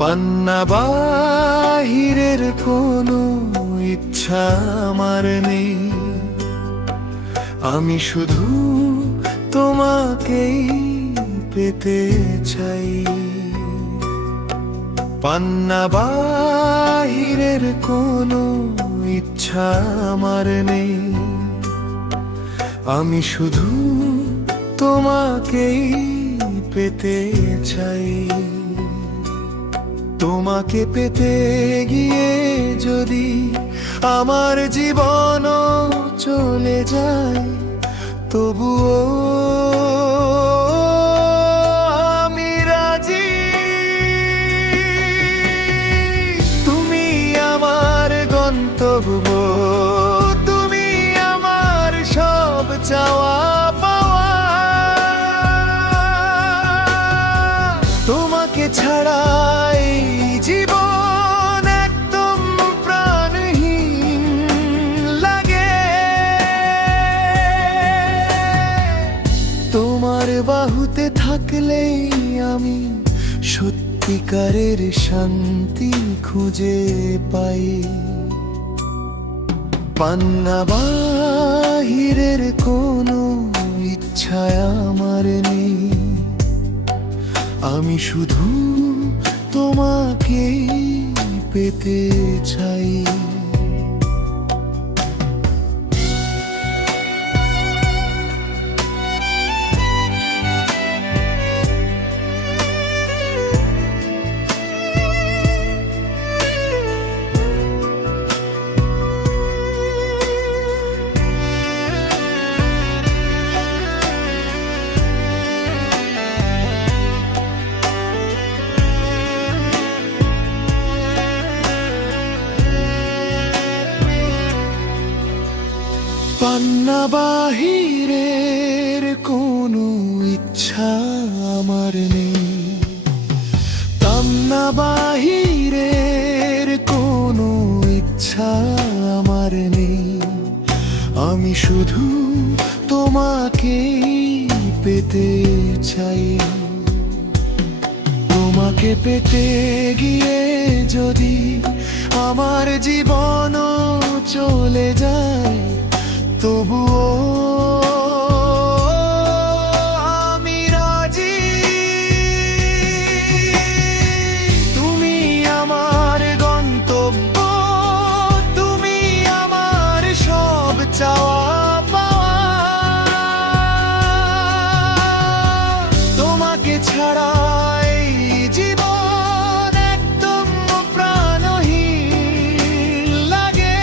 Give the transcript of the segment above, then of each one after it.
পান্না বাহিরের কোনো ইচ্ছা আমার নেই, আমি শুধু তোমাকেই পেতে চাই। পান্না বাহিরের কোনো ইচ্ছা আমার নেই, আমি শুধু তোমাকেই পেতে চাই। তোমাকে পেতে গিয়ে যদি আমার জীবনও চলে যায়, তবুও আমি রাজি। তুমি আমার গন্তব্য, তুমি আমার সব চাওয়া পাওয়া। তোমাকে ছাড়া এই জীবন একদম প্রাণহীন লাগে। তোমার বাহুতে থাকলেই আমি সত্যিকারের শান্তি খুঁজে পাই। পান্না বাহিরের কোনো ইচ্ছা আমার নেই, আমি শুধু তোমাকেই পেতে চাই। পান্না বাহিরের কোনো ইচ্ছা আমার নেই, পান্না বাহিরের কোনো ইচ্ছা আমার নেই, আমি শুধু তোমাকেই পেতে চাই। তোমাকে পেতে গিয়ে যদি আমার জীবনও চলে যায়, তবুও আমি রাজি। তুমি আমার গন্তব্য, তুমি আমার সব চাওয়া পাওয়া। তোমাকে ছাড়া এই জীবন একদম প্রাণহীন লাগে।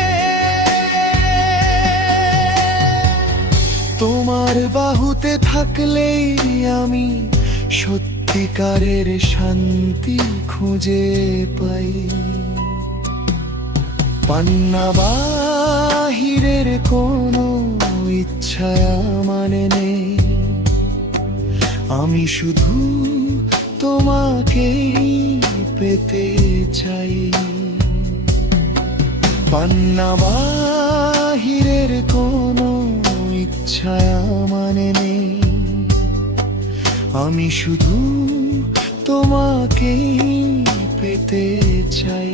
তোমার বাহুতে থাকলেই আমি সত্যিকারের শান্তি খুঁজে পাই। পান্না বাহিরের কোনো ইচ্ছা আমার নেই, আমি শুধু তোমাকেই পেতে চাই। পান্না বাহিরের কোনো ইচ্ছা আমার নেই, আমি শুধু তোমাকেই পেতে চাই।